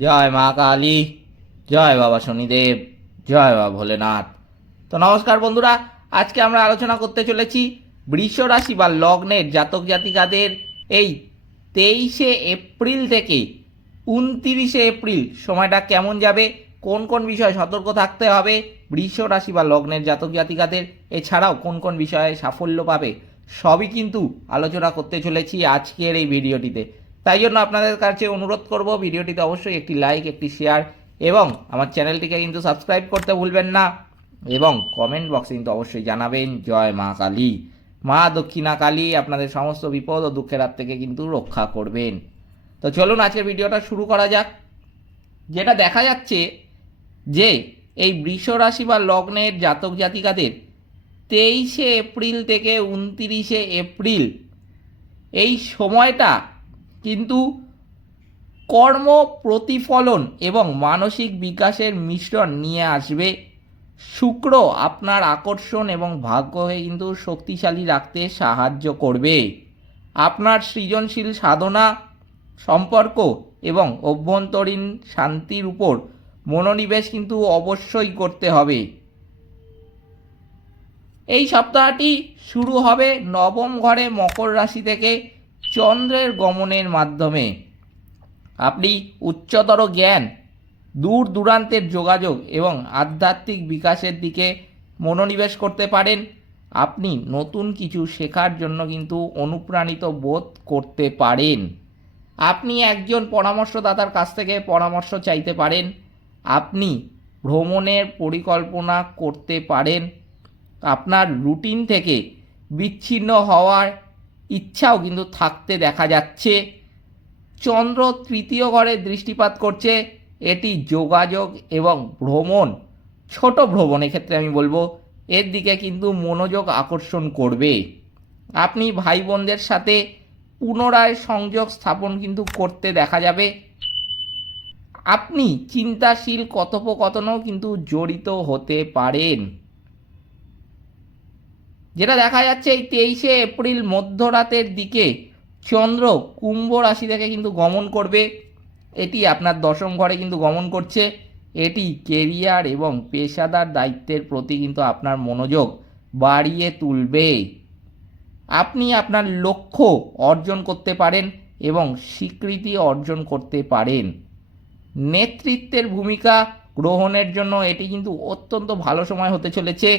জয় মা কালী, জয় বাবা শনিদেব, জয় বাবা ভোলেনাথ। তো নমস্কার বন্ধুরা, আজকে আমরা আলোচনা করতে চলেছি বৃষ রাশি বা লগ্নের জাতক জাতিকাদের এই তেইশে এপ্রিল থেকে উনতিরিশে এপ্রিল সময়টা কেমন যাবে, কোন কোন বিষয়ে সতর্ক থাকতে হবে, বৃষ রাশি বা লগ্নের জাতক জাতিকাদের এছাড়াও কোন কোন বিষয়ে সাফল্য পাবে, সবই কিন্তু আলোচনা করতে চলেছি আজকের এই ভিডিওটিতে। তাই জন্য আপনাদের কাছে অনুরোধ করব ভিডিওটিতে অবশ্যই একটি লাইক একটি শেয়ার এবং আমার চ্যানেলটিকে কিন্তু সাবস্ক্রাইব করতে ভুলবেন না এবং কমেন্ট বক্সে কিন্তু অবশ্যই জানাবেন, জয় মা কালী। মা দক্ষিণা কালী আপনাদের সমস্ত বিপদ ও দুঃখের হাত থেকে কিন্তু রক্ষা করবেন। তো চলুন আজকের ভিডিওটা শুরু করা যাক। যেটা দেখা যাচ্ছে যে এই বৃষ রাশি বা লগ্নের জাতক জাতিকাদের তেইশে এপ্রিল থেকে উনতিরিশে এপ্রিল এই সময়টা কিন্তু কর্ম প্রতিফলন এবং মানসিক বিকাশের মিশ্রণ নিয়ে আসবে। শুক্র আপনার আকর্ষণ এবং ভাগ্যকে কিন্তু শক্তিশালী রাখতে সাহায্য করবে। আপনার সৃজনশীল সাধনা, সম্পর্ক এবং অভ্যন্তরীণ শান্তির উপর মনোনিবেশ কিন্তু অবশ্যই করতে হবে। এই সপ্তাহটি শুরু হবে নবম ঘরে মকর রাশি থেকে। চন্দ্রের গমনের মাধ্যমে। আপনি উচ্চতর জ্ঞান, দূর দূরান্তের যোগাযোগ এবং আধ্যাত্মিক বিকাশের দিকে মনোনিবেশ করতে পারেন। আপনি নতুন কিছু শেখার জন্য কিন্তু অনুপ্রাণিত বোধ করতে পারেন। আপনি একজন পরামর্শদাতার কাছ থেকে পরামর্শ চাইতে পারেন। আপনি ভ্রমণের পরিকল্পনা করতে পারেন। আপনার রুটিন থেকে বিচ্ছিন্ন হওয়ার ইচ্ছাও কিন্তু থাকতে দেখা যাচ্ছে। চন্দ্র তৃতীয় ঘরে দৃষ্টিপাত করছে। এটি যোগাযোগ এবং ভ্রমণ। ছোট ভ্রমণের ক্ষেত্রে আমি বলব, এর দিকে কিন্তু মনোযোগ আকর্ষণ করবে। আপনি ভাই বোনদের সাথে পুনরায় সংযোগ স্থাপন কিন্তু করতে দেখা যাবে। আপনি চিন্তাশীল কথোপকথনও কিন্তু জড়িত হতে পারেন। যেটা দেখা যাচ্ছে এই তেইশে এপ্রিল মধ্যরাতের দিকে চন্দ্র কুম্ভ রাশি থেকে কিন্তু গমন করবে। এটি আপনার দশম ঘরে কিন্তু গমন করছে। এটি কেরিয়ার এবং পেশাদার দায়িত্বের প্রতি কিন্তু আপনার মনোযোগ বাড়িয়ে তুলবে। আপনি আপনার লক্ষ্য অর্জন করতে পারেন এবং স্বীকৃতি অর্জন করতে পারেন। নেতৃত্বের ভূমিকা গ্রহণের জন্য এটি কিন্তু অত্যন্ত ভালো সময় হতে চলেছে।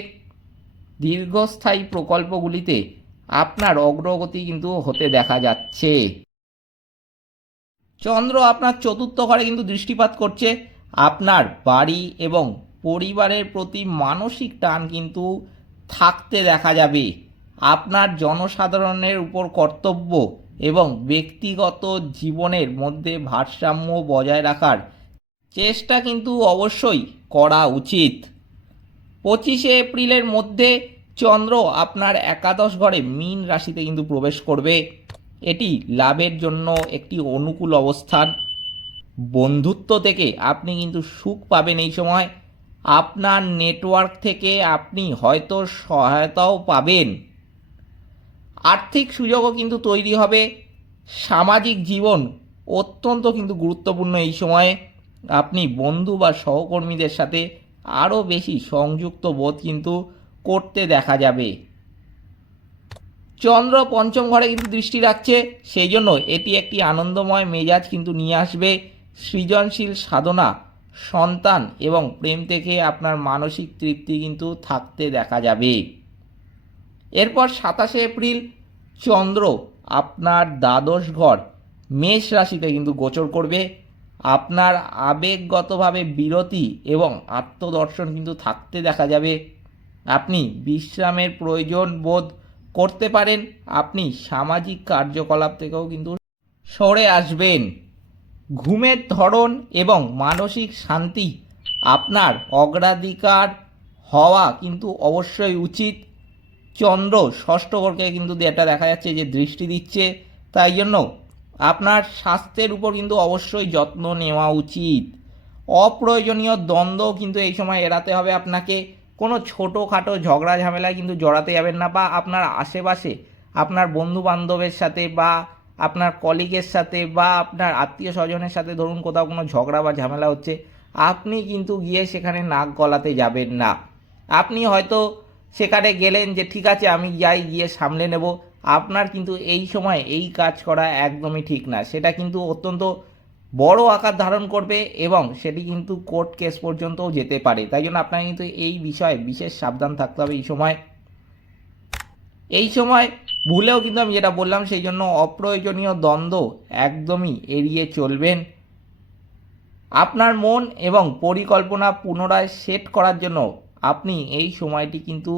দীর্ঘস্থায়ী প্রকল্পগুলিতে আপনার অগ্রগতি কিন্তু হতে দেখা যাচ্ছে। চন্দ্র আপনার চতুর্থ ঘরে কিন্তু দৃষ্টিপাত করছে। আপনার বাড়ি এবং পরিবারের প্রতি মানসিক টান কিন্তু থাকতে দেখা যাবে। আপনার জনসাধারণের উপর কর্তব্য এবং ব্যক্তিগত জীবনের মধ্যে ভারসাম্য বজায় রাখার চেষ্টা কিন্তু অবশ্যই করা উচিত। পঁচিশে এপ্রিলের মধ্যে চন্দ্র আপনার একাদশ ঘরে মীন রাশিতে কিন্তু প্রবেশ করবে। এটি লাভের জন্য একটি অনুকূল অবস্থান। বন্ধুত্ব থেকে আপনি কিন্তু সুখ পাবেন এই সময়। আপনার নেটওয়ার্ক থেকে আপনি হয়তো সহায়তাও পাবেন। আর্থিক সুযোগও কিন্তু তৈরি হবে। সামাজিক জীবন অত্যন্ত কিন্তু গুরুত্বপূর্ণ এই সময়ে। আপনি বন্ধু বা সহকর্মীদের সাথে আরও বেশি সংযুক্ত বোধ কিন্তু করতে দেখা যাবে। চন্দ্র পঞ্চম ঘরে কিন্তু দৃষ্টি রাখছে, সেই জন্য এটি একটি আনন্দময় মেজাজ কিন্তু নিয়ে আসবে সৃজনশীল সাধনা, সন্তান এবং প্রেম থেকে আপনার মানসিক তৃপ্তি কিন্তু থাকতে দেখা যাবে। এরপর সাতাশে এপ্রিল, চন্দ্র আপনার দ্বাদশ ঘর, মেষ রাশিতে কিন্তু গোচর করবে। আপনার আবেগগতভাবে বিরতি এবং আত্মদর্শন কিন্তু থাকতে দেখা যাবে। আপনি বিশ্রামের প্রয়োজন বোধ করতে পারেন, আপনি সামাজিক কার্যকলাপ থেকেও কিন্তু সরে আসবেন। ঘুমের ধরন এবং মানসিক শান্তি আপনার অগ্রাধিকার হওয়া কিন্তু অবশ্যই উচিত। চন্দ্র ষষ্ঠ ঘরকে কিন্তু এটা দেখা যাচ্ছে যে দৃষ্টি দিচ্ছে, তাই জন্য আপনার স্বাস্থ্যের উপর কিন্তু অবশ্যই যত্ন নেওয়া উচিত। অপ্রয়োজনীয় দ্বন্দ্ব কিন্তু এই সময় এড়াতে হবে আপনাকে। কোনো ছোটোখাটো ঝগড়া ঝামেলায় কিন্তু জড়াতে যাবেন না বা আপনার আশেপাশে আপনার বন্ধু বান্ধবের সাথে বা আপনার কলিগের সাথে বা আপনার আত্মীয় স্বজনের সাথে ধরুন কোথাও কোনো ঝগড়া বা ঝামেলা হচ্ছে, আপনি কিন্তু গিয়ে সেখানে নাক গলাতে যাবেন না। আপনি হয়তো সেখানে গেলেন যে, ঠিক আছে, আমি যাই, গিয়ে সামলে নেব। আপনার কিন্তু এই সময় এই কাজ করা একদমই ঠিক না। সেটা কিন্তু অত্যন্ত বড় আকার ধারণ করবে এবং সেটি কিন্তু কোর্ট কেস পর্যন্তও যেতে পারে। তাই জন্য আপনাকে কিন্তু এই বিষয়ে বিশেষ সাবধান থাকতে হবে এই সময়। এই সময় ভুলেও কিন্তু আমি যেটা বললাম, সেই জন্য অপ্রয়োজনীয় দ্বন্দ্ব একদমই এড়িয়ে চলবেন। আপনার মন এবং পরিকল্পনা পুনরায় সেট করার জন্য আপনি এই সময়টি কিন্তু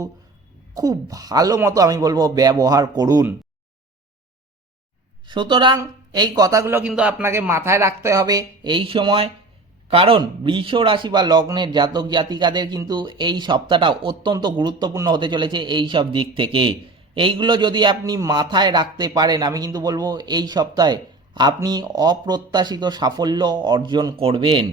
খুব ভালো মতো আমি বলব ব্যবহার করুন। সুতরাং এই কথাগুলো কিন্তু আপনাকে মাথায় রাখতে হবে এই সময়। কারণ বৃষ রাশি বা লগ্নের জাতক জাতিকাদের কিন্তু এই সপ্তাহটা অত্যন্ত গুরুত্বপূর্ণ হতে চলেছে এই সব দিক থেকে। এইগুলো যদি আপনি মাথায় রাখতে পারেন, আমি কিন্তু বলব এই সপ্তাহে আপনি অপ্রত্যাশিত সাফল্য অর্জন করবেন।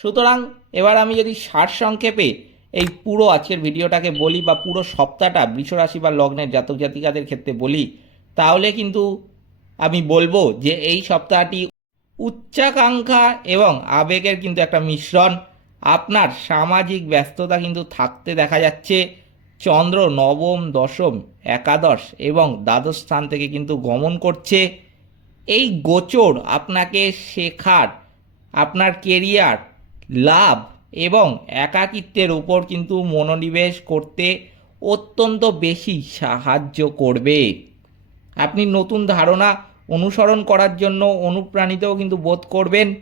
সুতরাং এবার আমি যদি সারসংক্ষেপে এই পুরো আজকের ভিডিওটাকে বলি বা পুরো সপ্তাহটা বৃষরাশি বা লগ্নের জাতক জাতিকাদের ক্ষেত্রে বলি, তাহলে কিন্তু আমি বলব যে এই সপ্তাহটি উচ্চাকাঙ্ক্ষা এবং আবেগের কিন্তু একটা মিশ্রণ। আপনার সামাজিক ব্যস্ততা কিন্তু থাকতে দেখা যাচ্ছে। চন্দ্র নবম, দশম, একাদশ এবং দ্বাদশ স্থান থেকে কিন্তু গমন করছে। এই গোচর আপনাকে শেখার, আপনার কেরিয়ার লাভ এবং একাকিত্বের উপর কিন্তু মনোনিবেশ করতে অত্যন্ত বেশি সাহায্য করবে। আপনি নতুন ধারণা অনুসরণ করার জন্য অনুপ্রাণিতও কিন্তু বোধ করবেন।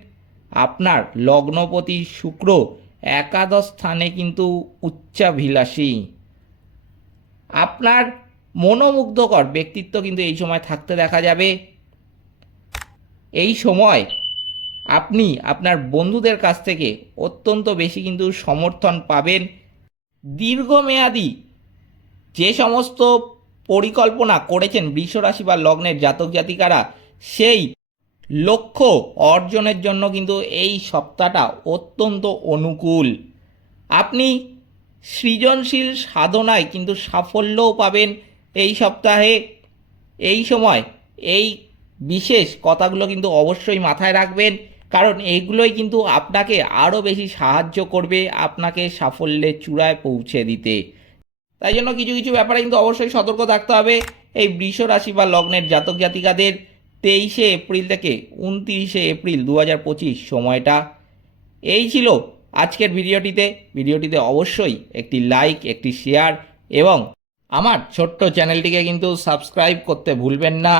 আপনার লগ্নপতি শুক্র একাদশ স্থানে কিন্তু উচ্চাভিলাষী। আপনার মনোমুগ্ধকর ব্যক্তিত্ব কিন্তু এই সময় থাকতে দেখা যাবে। এই সময় আপনি আপনার বন্ধুদের কাছ থেকে অত্যন্ত বেশি কিন্তু সমর্থন পাবেন। দীর্ঘমেয়াদী যে সমস্ত পরিকল্পনা করেছেন বৃষরাশি বা লগ্নের জাতক জাতিকারা, সেই লক্ষ্য অর্জনের জন্য কিন্তু এই সপ্তাহটা অত্যন্ত অনুকূল। আপনি সৃজনশীল সাধনায় কিন্তু সাফল্যও পাবেন এই সপ্তাহে। এই সময় এই বিশেষ কথাগুলো কিন্তু অবশ্যই মাথায় রাখবেন। কারণ এইগুলোই কিন্তু আপনাকে আরও বেশি সাহায্য করবে আপনাকে সাফল্যের চূড়ায় পৌঁছে দিতে। তাই জন্য কিছু কিছু ব্যাপারে কিন্তু অবশ্যই সতর্ক থাকতে হবে। এই বৃষ রাশি বা লগ্নের জাতক জাতিকাদের তেইশে এপ্রিল থেকে উনতিরিশে এপ্রিল দু হাজার পঁচিশ সময়টা। এই ছিল আজকের ভিডিওটিতে। ভিডিওটিতে অবশ্যই একটি লাইক একটি শেয়ার এবং আমার ছোট্ট চ্যানেলটিকে কিন্তু সাবস্ক্রাইব করতে ভুলবেন না।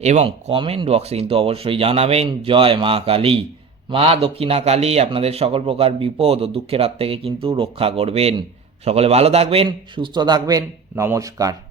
এবং কমেন্ট বক্সে কিন্তু অবশ্যই জানাবেন। জয় মা কালী। মা দক্ষিণা কালী আপনাদের সকল প্রকার বিপদ ও দুঃখের হাত থেকে কিন্তু রক্ষা করবেন। সকলে ভালো থাকবেন, সুস্থ থাকবেন। নমস্কার।